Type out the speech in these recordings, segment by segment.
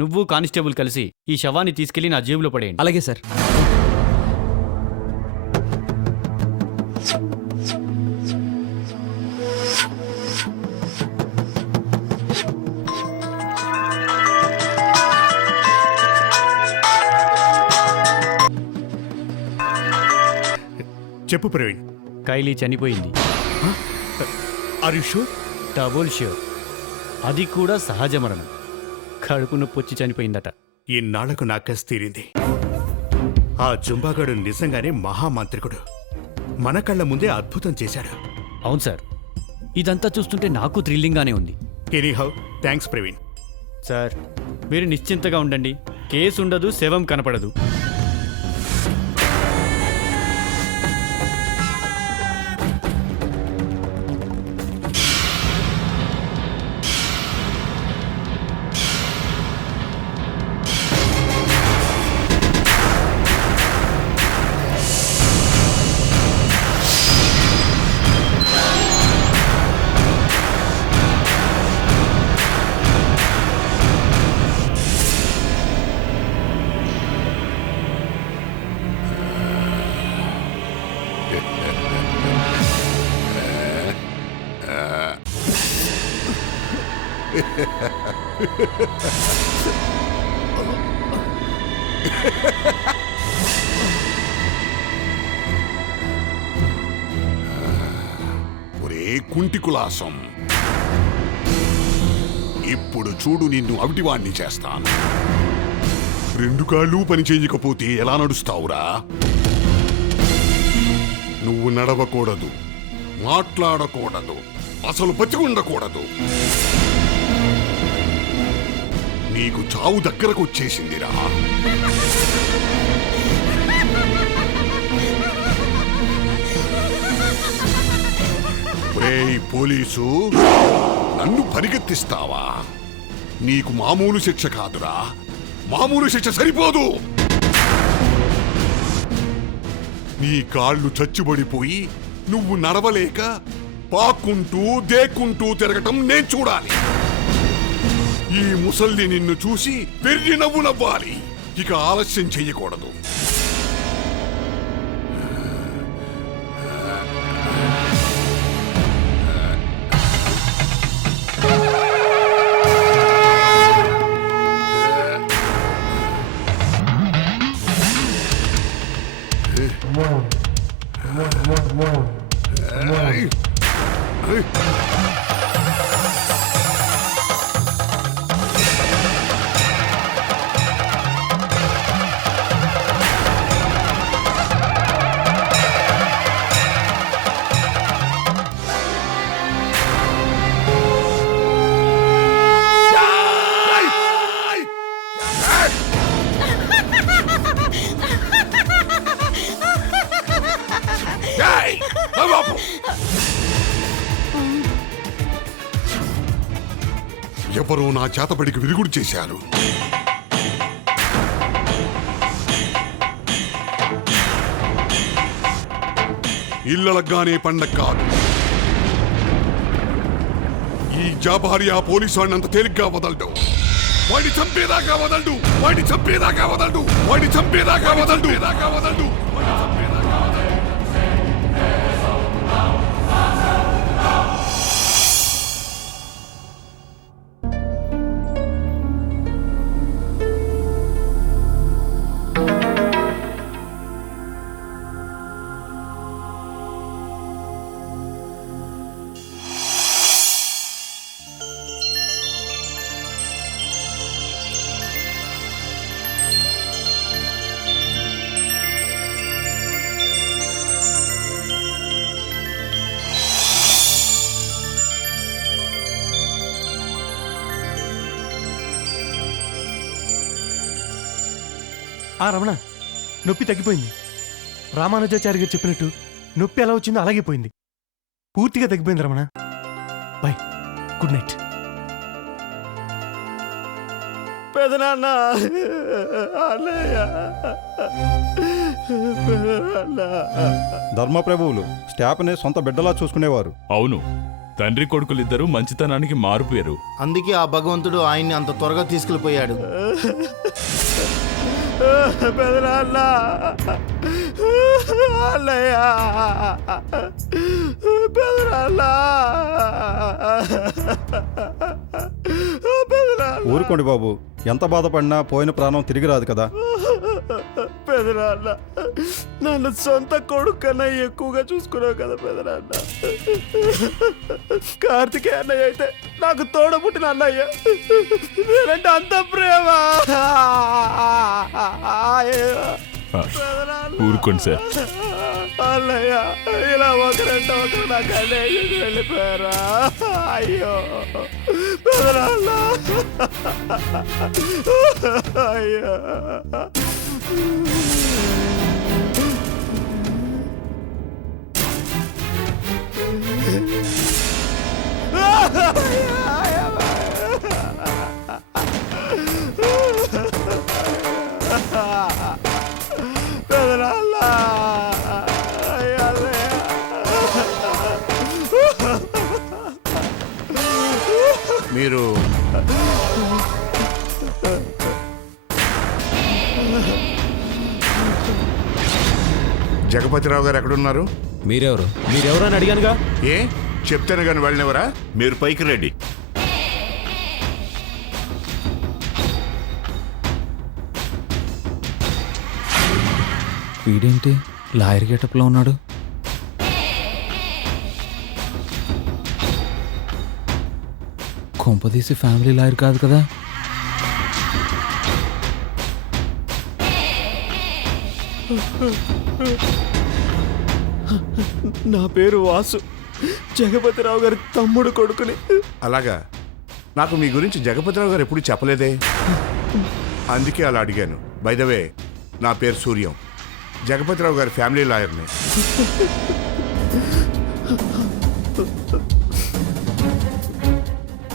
నువ్వు కానిస్టేబుల్ కలిసి ఈ శవాన్ని తీసుకెళ్లి నా జేబులో పడేయండి. అలాగే సార్. చెప్పు ప్రవీణ్. కైలీ చనిపోయింది. Are you sure? Double sure. అది కూడా సహజ మరణం. కడుపు నొప్పి వచ్చి చనిపోయిందట. ఈనాళ్లకు నా కసి తీరింది. ఆ జుంబాగాడు నిజంగానే మహామాంత్రికుడు. మన కళ్ళ ముందే అద్భుతం చేశాడు. అవును సార్, ఇదంతా చూస్తుంటే నాకు థ్రిల్లింగ్గానే ఉంది. Anyhow thanks Praveen. సార్, మీరు నిశ్చింతగా ఉండండి. కేసు ఉండదు, శవం కనపడదు. ఒరే కుంటికులాసం, ఇప్పుడు చూడు నిన్ను అవిటివాణ్ణి చేస్తాను. రెండు కాళ్ళు పని చేయకపోతే ఎలా నడుస్తావురా? నువ్వు నడవకూడదు, మాట్లాడకూడదు, అసలు బతి ఉండకూడదు. నీకు చావు దగ్గరకు వచ్చేసిందిరా. ఒరేయ్ పోలీసు, నన్ను పరిగెత్తిస్తావా? నీకు మామూలు శిక్ష కాదురా, మామూలు శిక్ష సరిపోదు. నీ కాళ్ళు చచ్చుబడిపోయి నువ్వు నడవలేక పాక్కుంటూ దేక్కుంటూ తిరగటం నేను చూడాలి. ఈ ముసల్ది నిన్ను చూసి వెర్రి నవ్వు నవ్వాలి. ఇక ఆలస్యం చెయ్యకూడదు. ఎవరో నా చేతబడికి విరుగుడు చేశారు. ఇళ్ళలగ్గానే పండగ కాదు. ఈ జాబారి ఆ పోలీసు వాడిని అంత తేలిగ్గా వదలడు. వాడిని చంపేదాకా వదలడు, వాడిని చంపేదాకా వదలడు, వాడిని చంపేదాకా వదలడు, దాకా వదలడు. రమణ, నొప్పి తగ్గిపోయింది. రామానుజాచారి గారు చెప్పినట్టు నొప్పి ఎలా వచ్చిందో అలాగే పోయింది. పూర్తిగా తగ్గిపోయింది రమణ. Bye, good night. పెదనాన్న, ధర్మప్రభువులు స్టాఫ్ని సొంత బిడ్డలా చూసుకునేవారు. అవును, తండ్రి కొడుకులిద్దరూ మంచితనానికి మారుపేరు. అందుకే ఆ భగవంతుడు ఆయన్ని అంత త్వరగా తీసుకెళ్ళిపోయాడు. పెదనాన్న అన్నయ్య పెదనాన్న ఊరుకోండి బాబు, ఎంత బాధపడినా పోయిన ప్రాణం తిరిగి రాదు కదా. పెదనాన్న నన్ను సొంత కొడుకు కన్నా ఎక్కువగా చూసుకున్నావు కదా పెదనాన్న. కార్తికేయ అన్నయ్య అయితే నాకు తోడబుట్టిన అన్నయ్య, నేనంటే అంత ప్రేమ. ఊరుకోండి సార్. అన్నయ్య ఇలా ఒకరంటే ఒకరు నా కన్నయ్యకి వెళ్ళిపోయారా? అయ్యో పెదనాన్న, అయ్యో. పెదనాన్న, మీరు జగపతిరావు గారు ఎక్కడున్నారు? మీరెవరు అని అడిగానుగా. ఏ చెప్తాను కానీ వెళ్ళినవరా? మీరు పైకి రెడీ. వీడేంటి లాయర్ గెటప్లో ఉన్నాడు? కొంపదీసి ఫ్యామిలీ లాయర్ కాదు కదా? నా పేరు వాసు, జగపతిరావు గారి తమ్ముడు కొడుకుని. అలాగా? నాకు మీ గురించి జగపతిరావు గారు ఎప్పుడు చెప్పలేదే, అందుకే అలా అడిగాను. బై ద వే, నా పేరు సూర్యం, జగపతిరావు గారి ఫ్యామిలీ లాయర్ని.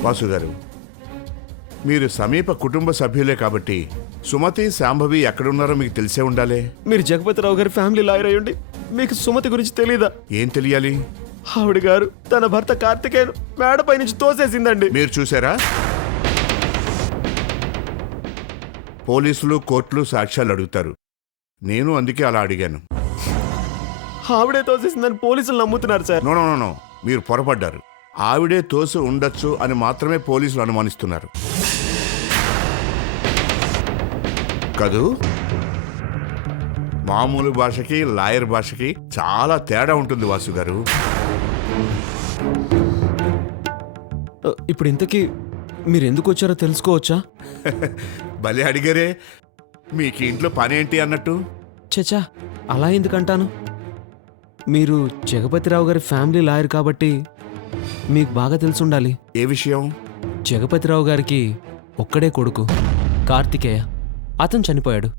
వాసు గారు, మీరు సమీప కుటుంబ సభ్యులే కాబట్టి సుమతి, శాంభవి ఎక్కడున్నారో మీకు తెలిసే ఉండాలి. మీరు జగపతిరావు గారి ఫ్యామిలీ లాయర్ అయ్యండి, మీకు సుమతి గురించి తెలీదా? ఏం తెలియాలి? ఆవిడ గారు తన భర్త కార్తికేయను మేడపై నుంచి తోసేసిందండి. మీరు చూసారా? పోలీసులు, కోర్టులు సాక్ష్యాలు అడుగుతారు. నేను అందుకే అలా అడిగాను. ఆవిడే తోసేసిందని పోలీసులు నమ్ముతున్నారు sir. No no no no, మీరు పొరపడ్డారు. ఆవిడే తోసి ఉండొచ్చు అని మాత్రమే పోలీసులు అనుమానిస్తున్నారు కదూ. మామూలు భాషకి లాయర్ భాషకి చాలా తేడా ఉంటుంది వాసు గారు. ఇప్పుడు ఇంతకీ మీరు ఎందుకు వచ్చారో తెలుసుకోవచ్చా? భలే అడిగారే, మీకు ఇంట్లో పని ఏంటి అన్నట్టు. చచా, అలా ఎందుకంటాను? మీరు జగపతిరావు గారి ఫ్యామిలీ లాయర్ కాబట్టి మీకు బాగా తెలుసుండాలి. ఏ విషయం? జగపతిరావు గారికి ఒక్కడే కొడుకు కార్తికేయ. అతను చనిపోయాడు.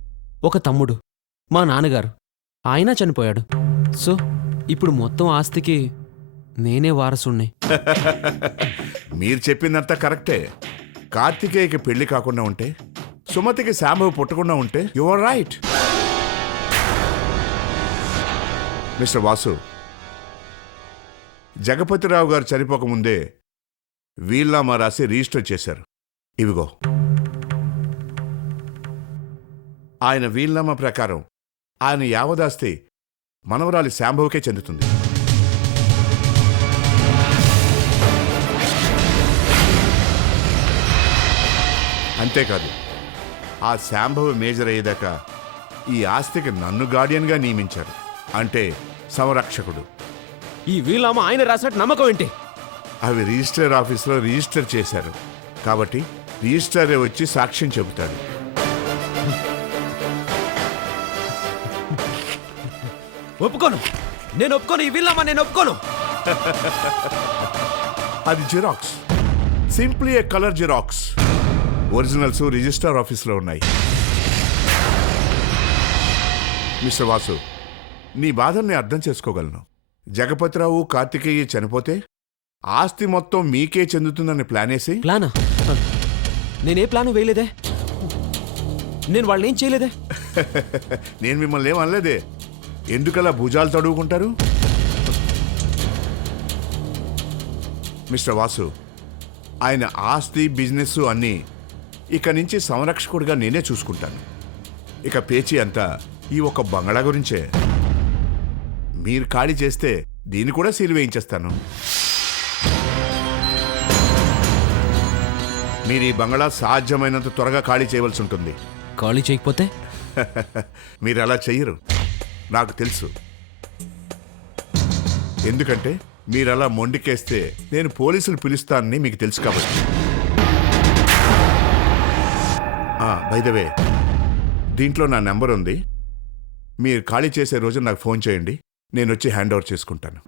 ఒక తమ్ముడు మా నాన్నగారు, ఆయన చనిపోయాడు. సో ఇప్పుడు మొత్తం ఆస్తికి నేనే వారసుణ్ణి. మీరు చెప్పిందంతా కరెక్టే. కార్తికేయకి పెళ్లి కాకుండా ఉంటే, సుమతికి శాంభవి పుట్టకుండా ఉంటే you are right. Mister Vasu, Jagapathirao గారు చనిపోకముందే వీల్నామా రాసి రిజిస్టర్ చేశారు. ఇవిగో, ఆయన వీల్నామా ప్రకారం ఆయన యావదాస్తి మనవరాలి శాంభవికే చెందుతుంది. అంతేకాదు, ఆ శాంభవి మేజర్ అయ్యేదాకా ఈ ఆస్తికి నన్ను గార్డియన్గా నియమించారు. అంటే సంరక్షకుడు. ఈ వీళ్ళమ్మ ఆయన రాసినట్టు నమ్మకం ఏంటి? అవి రిజిస్టర్ ఆఫీస్లో రిజిస్టర్ చేశారు కాబట్టి రిజిస్టరే వచ్చి సాక్ష్యం చెబుతాడు. ఒప్పుకోను, నేను ఒప్పుకోను. ఈ వీళ్ళమ్మ నేను ఒప్పుకోను. అది జిరాక్స్, సింప్లీ ఏ కలర్ జిరాక్స్. ఒరిజినల్స్ రిజిస్టర్ ఆఫీస్లో ఉన్నాయి. మిస్టర్ వాసు, నీ బాధల్ని అర్థం చేసుకోగలను. జగపతిరావు, కార్తికేయ చనిపోతే ఆస్తి మొత్తం మీకే చెందుతుందని ప్లానేసి. ప్లానా? నేనే ప్లాను వేయలేదే. నేను వాళ్ళని ఏం చేయలేదే. నేను మిమ్మల్ని ఏమనలేదే. ఎందుకలా భుజాలు తడువుకుంటారు? మిస్టర్ వాసు, ఆయన ఆస్తి బిజినెస్ అన్నీ ఇక నుంచి సంరక్షకుడిగా నేనే చూసుకుంటాను. ఇక పేచీ అంతా ఈ ఒక బంగళా గురించే. మీరు ఖాళీ చేస్తే దీన్ని కూడా సీల్ వేయించేస్తాను. మీరు ఈ బంగళా సాధ్యమైనంత త్వరగా ఖాళీ చేయవలసి ఉంటుంది. ఖాళీ చేయకపోతే మీరు అలా చెయ్యరు, నాకు తెలుసు. ఎందుకంటే మీరు అలా మొండికేస్తే నేను పోలీసులు పిలుస్తానని మీకు తెలుసు కాబట్టి. బై ద వే, దీంట్లో నా నెంబర్ ఉంది. మీరు ఖాళీ చేసే రోజు నాకు ఫోన్ చేయండి, నేను వచ్చి హ్యాండ్ ఓవర్ చేసుకుంటాను.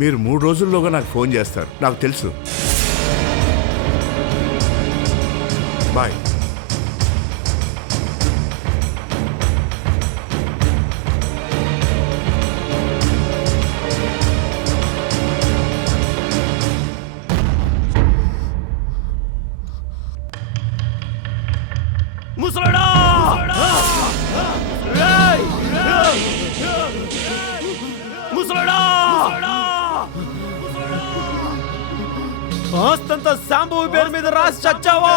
మీరు 3 రోజుల్లోగా నాకు ఫోన్ చేస్తారు, నాకు తెలుసు. బాయ్. ముసలోడా! ముసలోడా! ఆస్తంతా శాంభవి పేరు మీద రాసి చచ్చావా?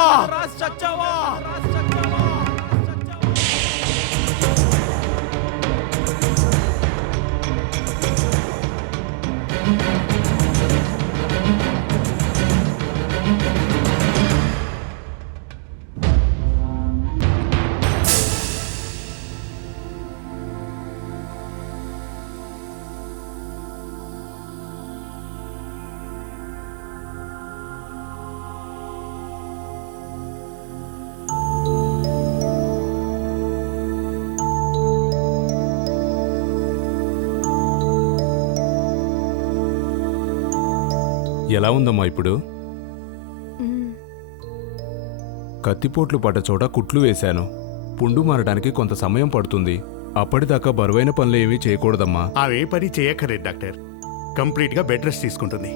ఎలా ఉందమ్మా ఇప్పుడు? కత్తిపోట్లు పడ్డ చోట కుట్లు వేశాను. పుండు మారడానికి కొంత సమయం పడుతుంది. అప్పటిదాకా బరువైన పనులు ఏమీ చేయకూడదమ్మా. అవే పని చేయక్కర్లేదు డాక్టర్. కంప్లీట్గా బెడ్ రెస్ట్ తీసుకుంటుంది.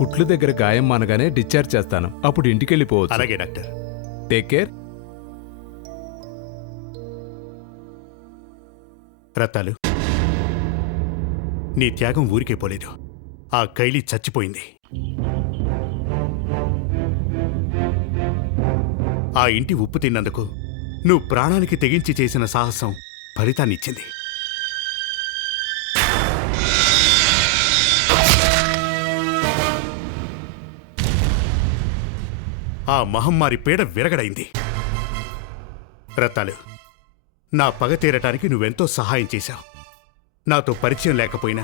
కుట్లు దగ్గర గాయం మానగానే డిశ్చార్జ్ చేస్తాను. అప్పుడు ఇంటికి వెళ్ళిపోవచ్చు. అలాగే డాక్టర్. Take care. రత్తాలు, నీ త్యాగం ఊరికే పోలేదు. ఆ కైలి చచ్చిపోయింది. ఆ ఇంటి ఉప్పు తిన్నందుకు నువ్వు ప్రాణానికి తెగించి చేసిన సాహసం ఫలితాన్నిచ్చింది. ఆ మహమ్మారి పీడ విరగడైంది. రత్తాలు, నా పగ తీరటానికి నువ్వెంతో సహాయం చేశావు. నాతో పరిచయం లేకపోయినా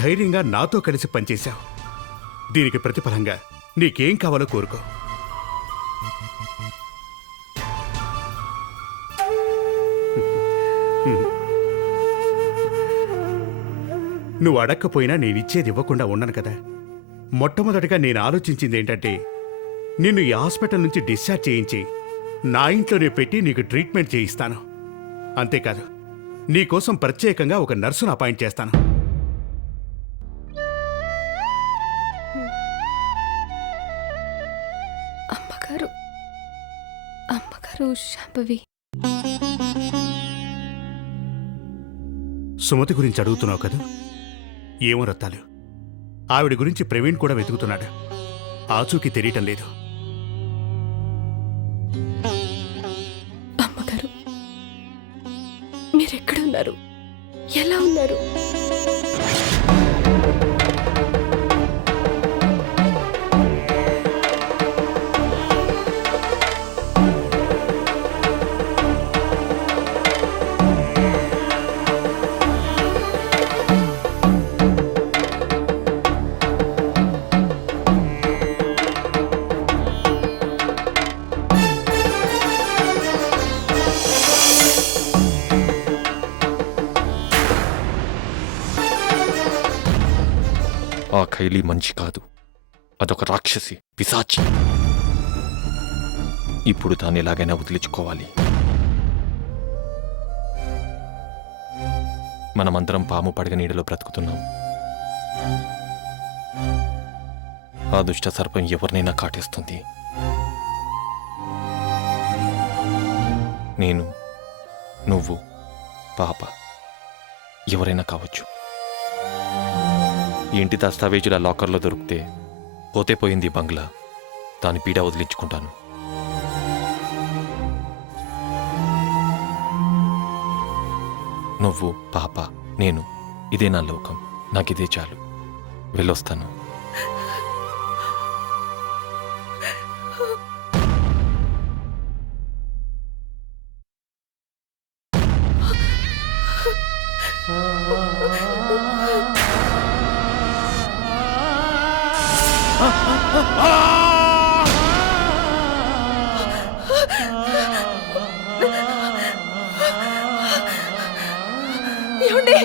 ధైర్యంగా నాతో కలిసి పనిచేశావు. దీనికి ప్రతిఫలంగా నీకేం కావాలో కోరుకో. నువ్వు అడక్కపోయినా నేనిచ్చేది ఇవ్వకుండా ఉండను కదా. మొట్టమొదటిగా నేను ఆలోచించింది ఏంటంటే, నిన్ను ఈ హాస్పిటల్ నుంచి డిశ్చార్జ్ చేయించి నా ఇంట్లోనే పెట్టి నీకు ట్రీట్మెంట్ చేయిస్తాను. అంతేకాదు, నీకోసం ప్రత్యేకంగా ఒక నర్సును అపాయింట్ చేస్తాను. అమ్మగారు శాంభవి. సుమతి గురించి అడుగుతున్నావు కదా? ఏమో రత్తాలు, ఆవిడ గురించి ప్రవీణ్ కూడా వెతుకుతున్నాడు. ఆచూకీ తెలియటం లేదు. అమ్మగారు, మీరెక్కడున్నారు? ఎలా ఉన్నారు? ఆ ఖైలీ మనిషి కాదు, అదొక రాక్షసి, పిశాచి. ఇప్పుడు దాన్ని ఎలాగైనా వదిలించుకోవాలి. మనమందరం పాము పడగ నీడలో బ్రతుకుతున్నాం. ఆ దుష్ట సర్పం ఎవరినైనా కాటేస్తుంది. నేను, నువ్వు, పాప ఎవరైనా కావచ్చు. ఈ ఇంటి దస్తావేజుల లాకర్లో దొరికితే పోతే పోయింది బంగ్లా, దాని పీడ వదిలించుకుంటాను. నువ్వు, పాప, నేను, ఇదే నా లోకం. నాకిదే చాలు. వెళ్ళొస్తాను. ఏమండి?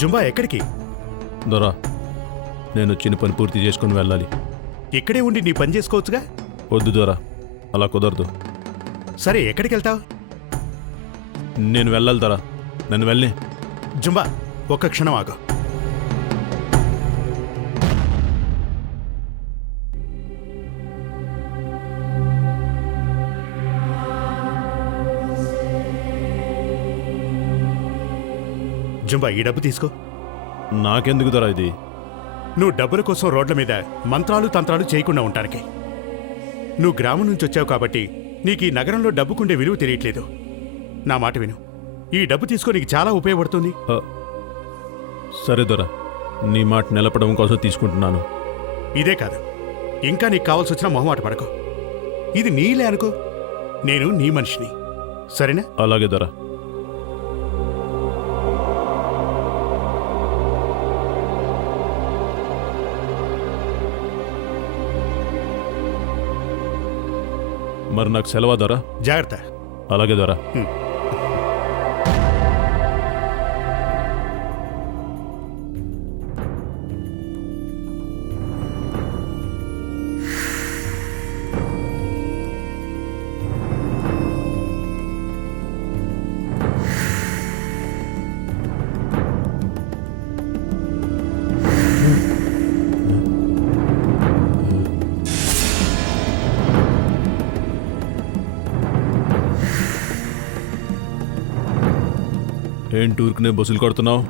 జుంబా ఎక్కడికి? దొరా, నేను వచ్చిన పని పూర్తి చేసుకుని వెళ్ళాలి. ఇక్కడే ఉండి నీ పని చేసుకోవచ్చుగా. వద్దు దొరా, అలా కుదరదు. సరే, ఎక్కడికి వెళ్తావు? నేను వెళ్ళాలి దొరా, నన్ను వెళ్ళి. జుంబా, ఒక్క క్షణం ఆగు. జుంబా, ఈ డబ్బు తీసుకో. నాకెందుకు దొరా ఇది? నువ్వు డబ్బుల కోసం రోడ్ల మీద మంత్రాలు తంత్రాలు చేయకుండా ఉండటానికి. నువ్వు గ్రామం నుంచి వచ్చావు కాబట్టి నీకు ఈ నగరంలో డబ్బుకుండే విలువ తెలియట్లేదు. నా మాట విను, ఈ డబ్బు తీసుకో, నీకు చాలా ఉపయోగపడుతుంది. సరే దొరా, నీ మాట నిలపడం కోసం తీసుకుంటున్నాను. ఇదే కాదు, ఇంకా నీకు కావాల్సి వచ్చిన మొహమాట పడకు. ఇది నీలే అనుకో, నేను నీ మనిషిని. సరేనా? అలాగే దొరా. మరి నాకు సెలవా దొరా? జాగ్రత్త. అలాగే దొరా. ఏంటి ఊరికనే బస్సులు కొడుతున్నావు?